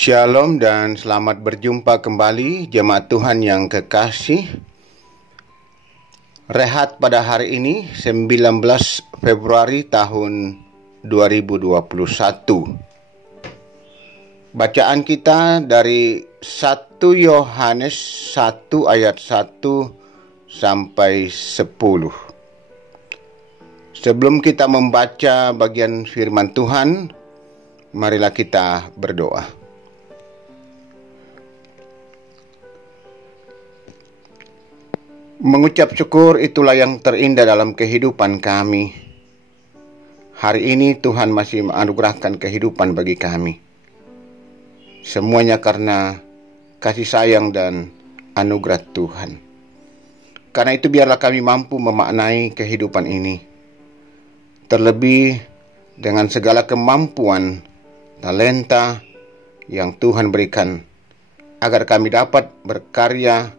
Shalom dan selamat berjumpa kembali jemaat Tuhan yang kekasih. Rehat pada hari ini 19 Februari tahun 2021. Bacaan kita dari 1 Yohanes 1 ayat 1 sampai 10. Sebelum kita membaca bagian firman Tuhan, marilah kita berdoa. Mengucap syukur itulah yang terindah dalam kehidupan kami. Hari ini Tuhan masih menganugerahkan kehidupan bagi kami. Semuanya karena kasih sayang dan anugerah Tuhan. Karena itu biarlah kami mampu memaknai kehidupan ini. Terlebih dengan segala kemampuan, talenta yang Tuhan berikan, agar kami dapat berkarya,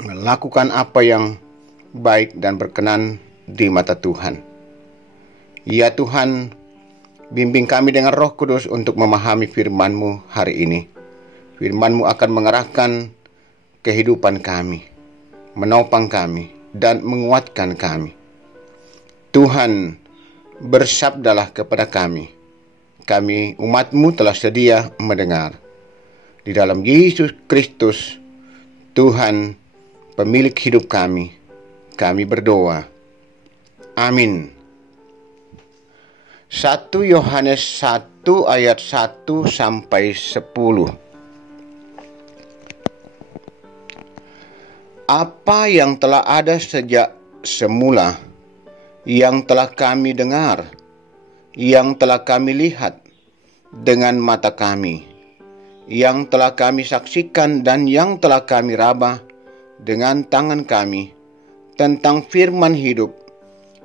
melakukan apa yang baik dan berkenan di mata Tuhan. Ya Tuhan, bimbing kami dengan Roh Kudus untuk memahami firman-Mu hari ini. Firman-Mu akan mengarahkan kehidupan kami, menopang kami, dan menguatkan kami. Tuhan, bersabdalah kepada kami. Kami umat-Mu telah sedia mendengar. Di dalam Yesus Kristus, Tuhan, Pemilik hidup kami berdoa. Amin. 1 Yohanes 1 ayat 1 sampai 10. Apa yang telah ada sejak semula, yang telah kami dengar, yang telah kami lihat dengan mata kami, yang telah kami saksikan dan yang telah kami raba dengan tangan kami tentang firman hidup,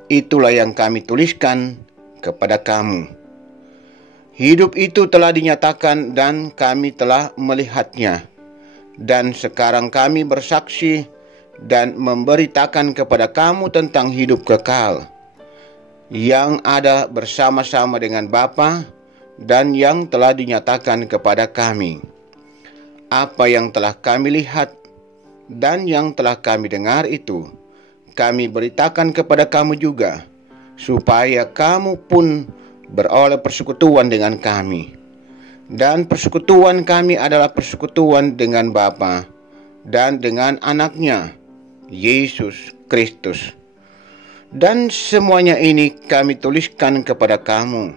itulah yang kami tuliskan kepada kamu. Hidup itu telah dinyatakan dan kami telah melihatnya, dan sekarang kami bersaksi dan memberitakan kepada kamu tentang hidup kekal yang ada bersama-sama dengan Bapa dan yang telah dinyatakan kepada kami. Apa yang telah kami lihat dan yang telah kami dengar itu, kami beritakan kepada kamu juga, supaya kamu pun beroleh persekutuan dengan kami. Dan persekutuan kami adalah persekutuan dengan Bapa dan dengan Anaknya, Yesus Kristus. Dan semuanya ini kami tuliskan kepada kamu,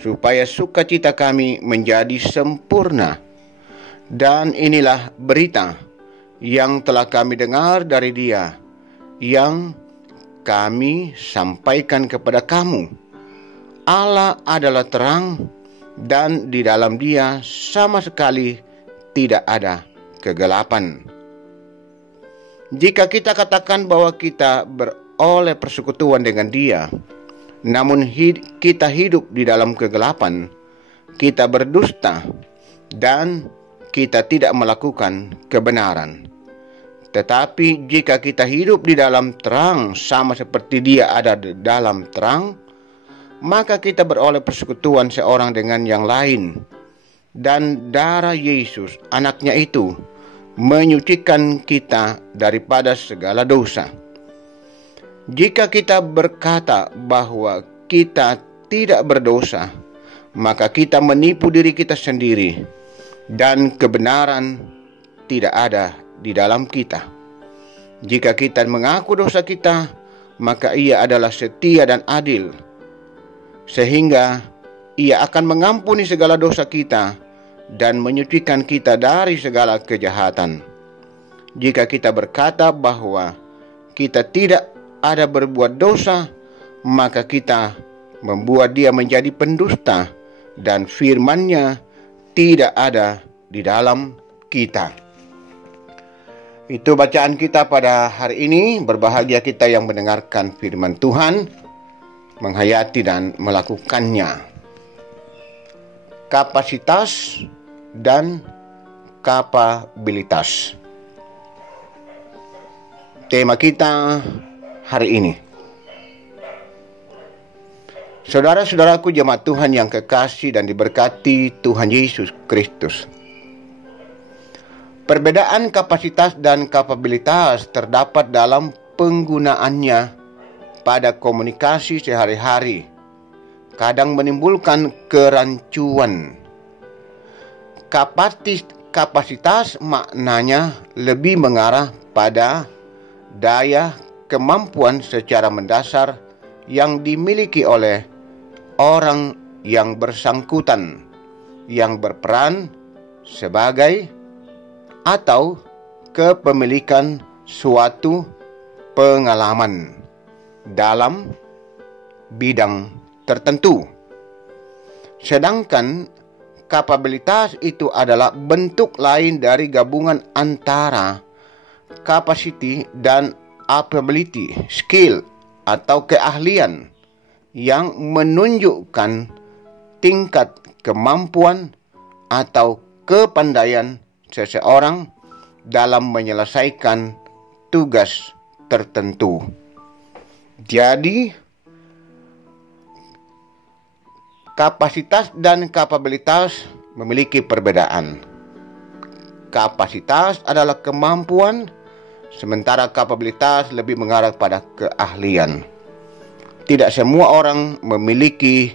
supaya sukacita kami menjadi sempurna. Dan inilah berita yang telah kami dengar dari Dia, yang kami sampaikan kepada kamu. Allah adalah terang, dan di dalam Dia sama sekali tidak ada kegelapan. Jika kita katakan bahwa kita beroleh persekutuan dengan Dia, namun kita hidup di dalam kegelapan, kita berdusta dan kita tidak melakukan kebenaran. Tetapi jika kita hidup di dalam terang sama seperti Dia ada di dalam terang, maka kita beroleh persekutuan seorang dengan yang lain. Dan darah Yesus, Anaknya itu, menyucikan kita daripada segala dosa. Jika kita berkata bahwa kita tidak berdosa, maka kita menipu diri kita sendiri, dan kebenaran tidak ada di dalam kita. Jika kita mengaku dosa kita, maka Ia adalah setia dan adil, sehingga Ia akan mengampuni segala dosa kita dan menyucikan kita dari segala kejahatan. Jika kita berkata bahwa kita tidak ada berbuat dosa, maka kita membuat Dia menjadi pendusta, dan firman-Nya tidak ada di dalam kita. Itu bacaan kita pada hari ini. Berbahagia kita yang mendengarkan firman Tuhan, menghayati dan melakukannya. Kapasitas dan kapabilitas. Tema kita hari ini. Saudara-saudaraku jemaat Tuhan yang kekasih dan diberkati Tuhan Yesus Kristus. Perbedaan kapasitas dan kapabilitas terdapat dalam penggunaannya pada komunikasi sehari-hari, kadang menimbulkan kerancuan. Kapasitas maknanya lebih mengarah pada daya kemampuan secara mendasar yang dimiliki oleh orang yang bersangkutan, yang berperan sebagai atau kepemilikan suatu pengalaman dalam bidang tertentu. Sedangkan kapabilitas itu adalah bentuk lain dari gabungan antara capacity dan ability, skill atau keahlian yang menunjukkan tingkat kemampuan atau kepandaian seseorang dalam menyelesaikan tugas tertentu. Jadi, kapasitas dan kapabilitas memiliki perbedaan. Kapasitas adalah kemampuan, sementara kapabilitas lebih mengarah pada keahlian. Tidak semua orang memiliki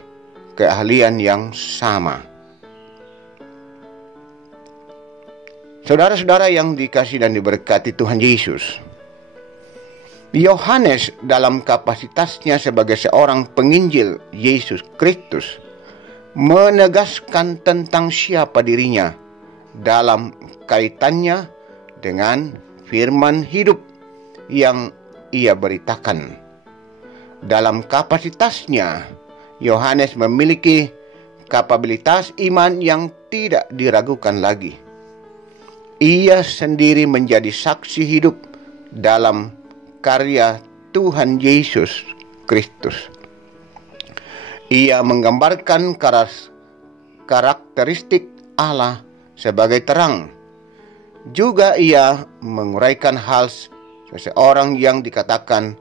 keahlian yang sama. Saudara-saudara yang dikasihi dan diberkati Tuhan Yesus, Yohanes dalam kapasitasnya sebagai seorang penginjil Yesus Kristus menegaskan tentang siapa dirinya dalam kaitannya dengan firman hidup yang ia beritakan. Dalam kapasitasnya, Yohanes memiliki kapabilitas iman yang tidak diragukan lagi. Ia sendiri menjadi saksi hidup dalam karya Tuhan Yesus Kristus. Ia menggambarkan karakteristik Allah sebagai terang. Juga ia menguraikan hal seseorang yang dikatakan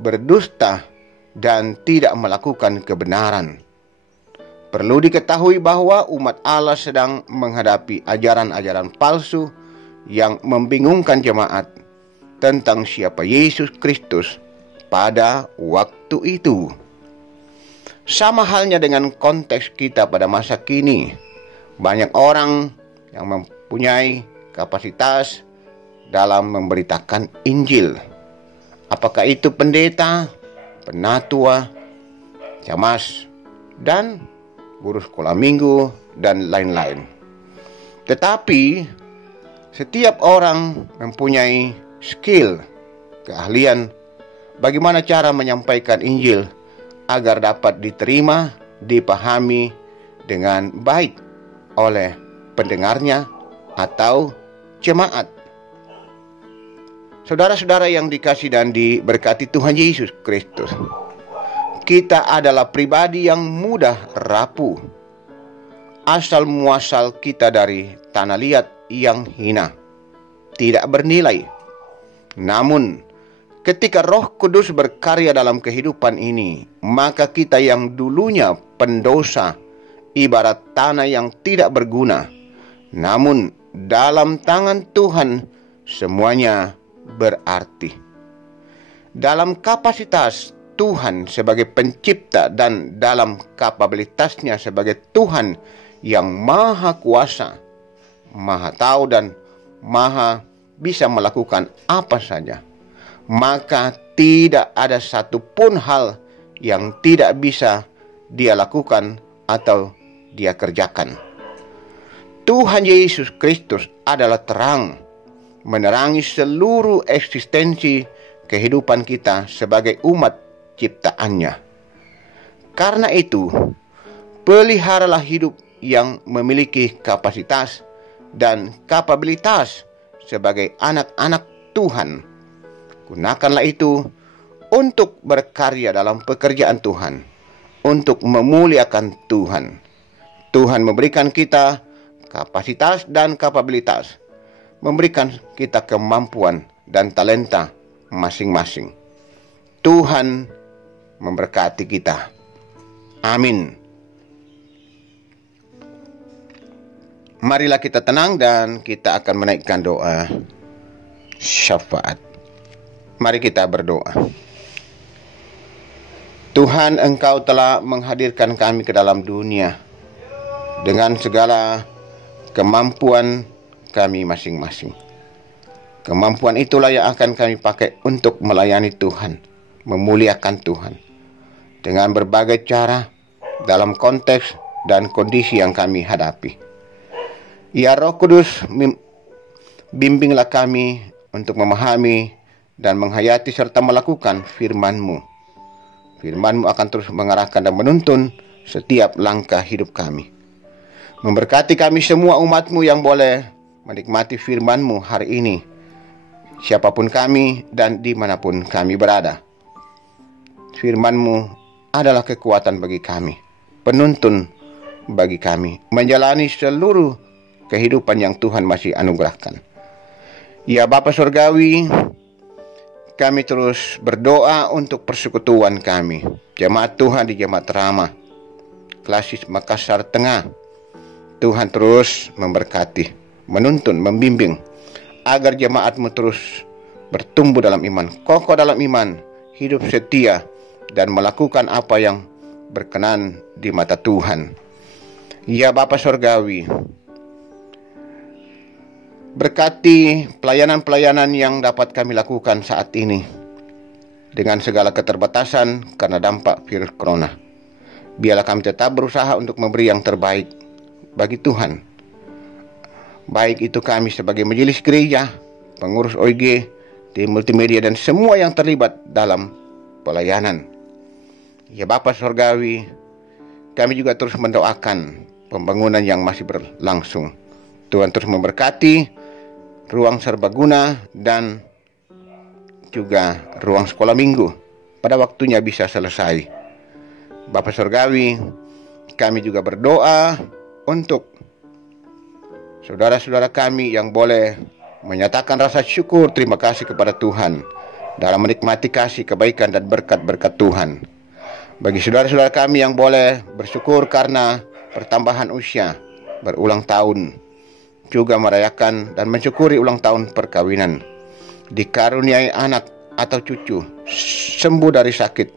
berdusta dan tidak melakukan kebenaran. Perlu diketahui bahwa umat Allah sedang menghadapi ajaran-ajaran palsu yang membingungkan jemaat tentang siapa Yesus Kristus pada waktu itu. Sama halnya dengan konteks kita pada masa kini. Banyak orang yang mempunyai kapasitas dalam memberitakan Injil. Apakah itu pendeta, penatua, camas, dan guru sekolah minggu, dan lain-lain. Tetapi setiap orang mempunyai skill, keahlian bagaimana cara menyampaikan Injil agar dapat diterima, dipahami dengan baik oleh pendengarnya atau jemaat. Saudara-saudara yang dikasihi dan diberkati Tuhan Yesus Kristus, kita adalah pribadi yang mudah rapuh. Asal muasal kita dari tanah liat yang hina, tidak bernilai. Namun, ketika Roh Kudus berkarya dalam kehidupan ini, maka kita yang dulunya pendosa, ibarat tanah yang tidak berguna, namun dalam tangan Tuhan semuanya berarti. Dalam kapasitas Tuhan sebagai pencipta dan dalam kapabilitasnya sebagai Tuhan yang maha kuasa, maha tahu dan maha bisa melakukan apa saja, maka tidak ada satupun hal yang tidak bisa dia lakukan atau dia kerjakan. Tuhan Yesus Kristus adalah terang, menerangi seluruh eksistensi kehidupan kita sebagai umat ciptaannya. Karena itu, peliharalah hidup yang memiliki kapasitas dan kapabilitas sebagai anak-anak Tuhan. Gunakanlah itu untuk berkarya dalam pekerjaan Tuhan, untuk memuliakan Tuhan. Tuhan memberikan kita kapasitas dan kapabilitas, memberikan kita kemampuan dan talenta masing-masing. Tuhan memberkati kita. Amin. Marilah kita tenang dan kita akan menaikkan doa syafaat. Mari kita berdoa. Tuhan, Engkau telah menghadirkan kami ke dalam dunia dengan segala kemampuan kami masing-masing. Kemampuan itulah yang akan kami pakai untuk melayani Tuhan, memuliakan Tuhan, dengan berbagai cara dalam konteks dan kondisi yang kami hadapi. Ya Roh Kudus, bimbinglah kami untuk memahami dan menghayati serta melakukan firman-Mu. Firman-Mu akan terus mengarahkan dan menuntun setiap langkah hidup kami. Memberkati kami semua umat-Mu yang boleh menikmati firman-Mu hari ini, siapapun kami dan dimanapun kami berada. Firman-Mu adalah kekuatan bagi kami, penuntun bagi kami, menjalani seluruh kehidupan yang Tuhan masih anugerahkan. Ya Bapa Surgawi, kami terus berdoa untuk persekutuan kami, jemaat Tuhan di Jemaat Ramah Klasis Makassar Tengah. Tuhan terus memberkati, menuntun, membimbing, agar jemaat-Mu terus bertumbuh dalam iman, kokoh dalam iman, hidup setia, dan melakukan apa yang berkenan di mata Tuhan. Ya Bapa Surgawi, berkati pelayanan-pelayanan yang dapat kami lakukan saat ini dengan segala keterbatasan karena dampak virus corona. Biarlah kami tetap berusaha untuk memberi yang terbaik bagi Tuhan. Baik itu kami sebagai majelis gereja, pengurus OIG, tim multimedia, dan semua yang terlibat dalam pelayanan. Ya Bapa Surgawi, kami juga terus mendoakan pembangunan yang masih berlangsung. Tuhan terus memberkati ruang serbaguna dan juga ruang sekolah minggu pada waktunya bisa selesai. Bapa Surgawi, kami juga berdoa untuk saudara-saudara kami yang boleh menyatakan rasa syukur terima kasih kepada Tuhan dalam menikmati kasih, kebaikan, dan berkat-berkat Tuhan. Bagi saudara-saudara kami yang boleh bersyukur karena pertambahan usia, berulang tahun, juga merayakan dan mensyukuri ulang tahun perkawinan, dikaruniai anak atau cucu, sembuh dari sakit,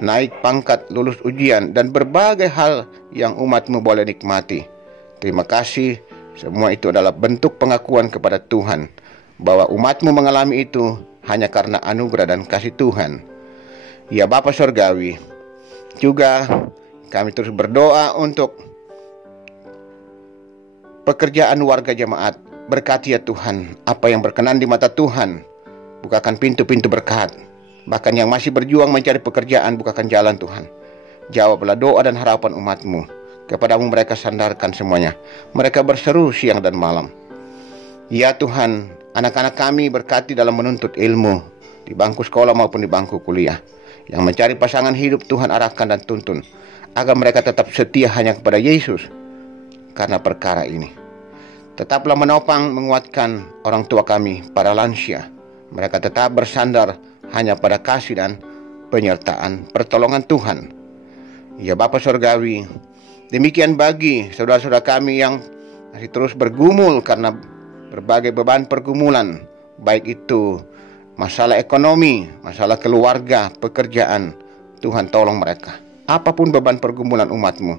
naik pangkat, lulus ujian, dan berbagai hal yang umat-Mu boleh nikmati. Terima kasih, semua itu adalah bentuk pengakuan kepada Tuhan bahwa umat-Mu mengalami itu hanya karena anugerah dan kasih Tuhan. Ya Bapa Surgawi, juga kami terus berdoa untuk pekerjaan warga jemaat. Berkati ya Tuhan apa yang berkenan di mata Tuhan. Bukakan pintu-pintu berkat. Bahkan yang masih berjuang mencari pekerjaan, bukakan jalan Tuhan. Jawablah doa dan harapan umat-Mu. Kepadamu mereka sandarkan semuanya. Mereka berseru siang dan malam. Ya Tuhan, anak-anak kami berkati dalam menuntut ilmu, di bangku sekolah maupun di bangku kuliah. Yang mencari pasangan hidup, Tuhan arahkan dan tuntun, agar mereka tetap setia hanya kepada Yesus. Karena perkara ini, tetaplah menopang, menguatkan orang tua kami, para lansia. Mereka tetap bersandar hanya pada kasih dan penyertaan pertolongan Tuhan. Ya Bapa Surgawi, demikian bagi saudara-saudara kami yang masih terus bergumul karena berbagai beban pergumulan, baik itu masalah ekonomi, masalah keluarga, pekerjaan. Tuhan tolong mereka. Apapun beban pergumulan umat-Mu,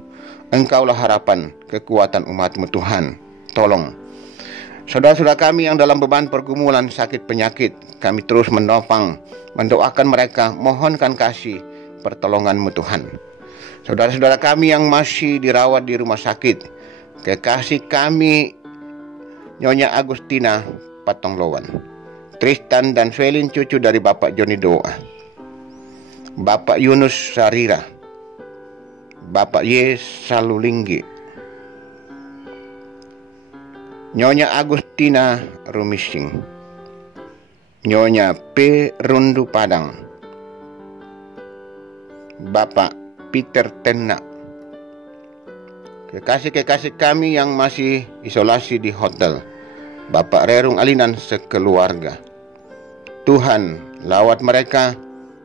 Engkaulah harapan, kekuatan umat-Mu Tuhan. Tolong saudara-saudara kami yang dalam beban pergumulan, sakit, penyakit, kami terus menopang, mendoakan mereka, mohonkan kasih, pertolongan-Mu Tuhan. Saudara-saudara kami yang masih dirawat di rumah sakit, kekasih kami Nyonya Agustina Patonglowan, Tristan dan Swelin, cucu dari Bapak Joni Doa, Bapak Yunus Sarira, Bapak Y Salulinggi, Nyonya Agustina Rumising, Nyonya P Rundu Padang, Bapak Peter Tenna, kekasih-kekasih kami yang masih isolasi di hotel, Bapak Rerung Alinan sekeluarga. Tuhan, lawat mereka,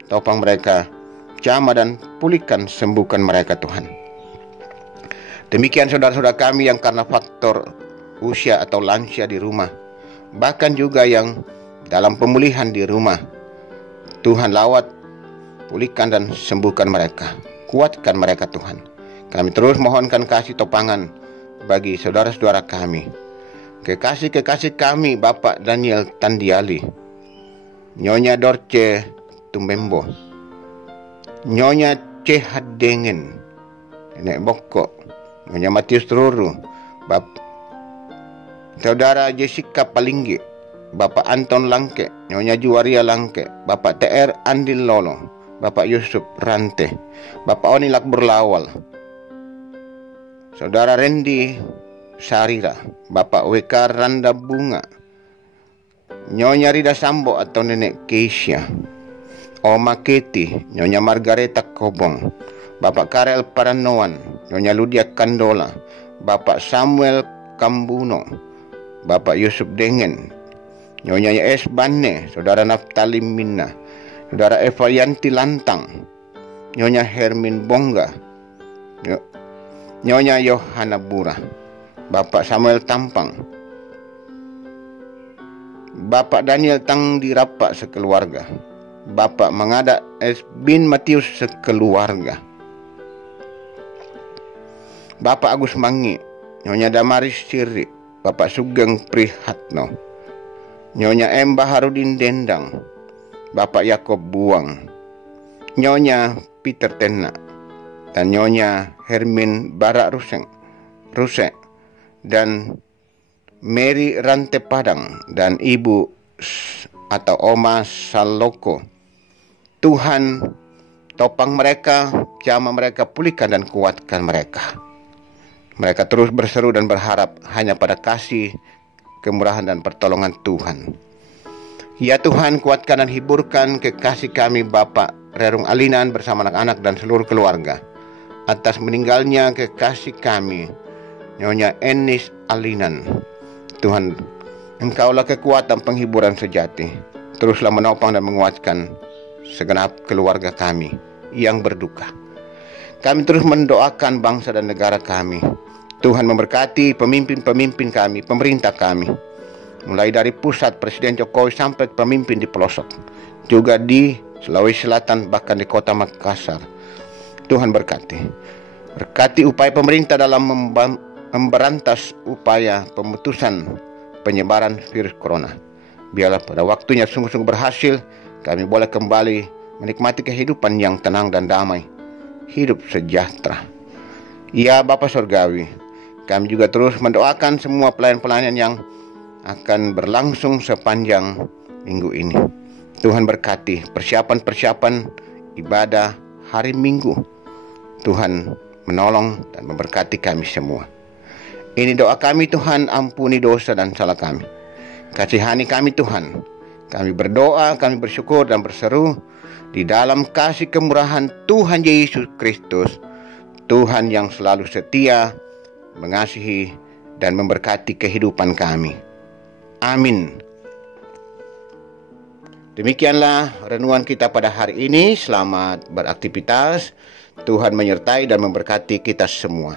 topang mereka, jamah dan pulihkan, sembuhkan mereka Tuhan. Demikian saudara-saudara kami yang karena faktor usia atau lansia di rumah, bahkan juga yang dalam pemulihan di rumah, Tuhan lawat, pulihkan dan sembuhkan mereka, kuatkan mereka Tuhan. Kami terus mohonkan kasih topangan bagi saudara-saudara kami, kekasih-kekasih kami, Bapak Daniel Tandiali, Nyonya Dorce Tumbembo, Nyonya Cehadengen, Nenek Boko, Nyonya Matius Ruru, Saudara Jessica Palinggi, Bapak Anton Langke, Nyonya Juwaria Langke, Bapak TR Andil Lolo, Bapak Yusuf Rante, Bapak Oni Lakbur Lawal, Saudara Randy Sarira, Bapak WK Randa Bunga, Nyonya Rida Sambo atau Nenek Keisha, Oma Keti, Nyonya Margareta Kobong, Bapak Karel Paranoan, Nyonya Ludia Kandola, Bapak Samuel Kambuno, Bapak Yusuf Dengen, Nyonya S. Banne, Saudara Naftali Minna, Saudara Eva Yanti Lantang, Nyonya Hermin Bongga, Nyonya Yohana Bura, Bapak Samuel Tampang, Bapak Daniel Tang Dirapak sekeluarga, Bapak Mangada S. bin Matius sekeluarga, Bapak Agus Mangi, Nyonya Damaris Siri, Bapak Sugeng Prihatno, Nyonya M. Baharudin Dendang, Bapak Yakob Buang, Nyonya Peter Tena, dan Nyonya Hermin Barak Rusek, dan Mary Rante Padang, dan Ibu atau Oma Saloko. Tuhan topang mereka, jamah mereka, pulihkan dan kuatkan mereka. Mereka terus berseru dan berharap hanya pada kasih, kemurahan dan pertolongan Tuhan. Ya Tuhan, kuatkan dan hiburkan kekasih kami Bapak Rerung Alinan bersama anak-anak dan seluruh keluarga. Atas meninggalnya kekasih kami Nyonya Enis Alinan, Tuhan, Engkaulah kekuatan penghiburan sejati. Teruslah menopang dan menguatkan segenap keluarga kami yang berduka. Kami terus mendoakan bangsa dan negara kami. Tuhan memberkati pemimpin-pemimpin kami, pemerintah kami, mulai dari pusat Presiden Jokowi sampai pemimpin di pelosok, juga di Sulawesi Selatan, bahkan di kota Makassar. Tuhan berkati upaya pemerintah dalam memberantas upaya pemutusan penyebaran virus corona. Biarlah pada waktunya sungguh-sungguh berhasil, kami boleh kembali menikmati kehidupan yang tenang dan damai, hidup sejahtera. Ya Bapa Surgawi, kami juga terus mendoakan semua pelayan-pelayan yang akan berlangsung sepanjang minggu ini. Tuhan berkati persiapan-persiapan ibadah hari Minggu. Tuhan menolong dan memberkati kami semua. Ini doa kami Tuhan, ampuni dosa dan salah kami. Kasihani kami Tuhan. Kami berdoa, kami bersyukur dan berseru di dalam kasih kemurahan Tuhan Yesus Kristus, Tuhan yang selalu setia, mengasihi dan memberkati kehidupan kami. Amin. Demikianlah renungan kita pada hari ini. Selamat beraktivitas. Tuhan menyertai dan memberkati kita semua.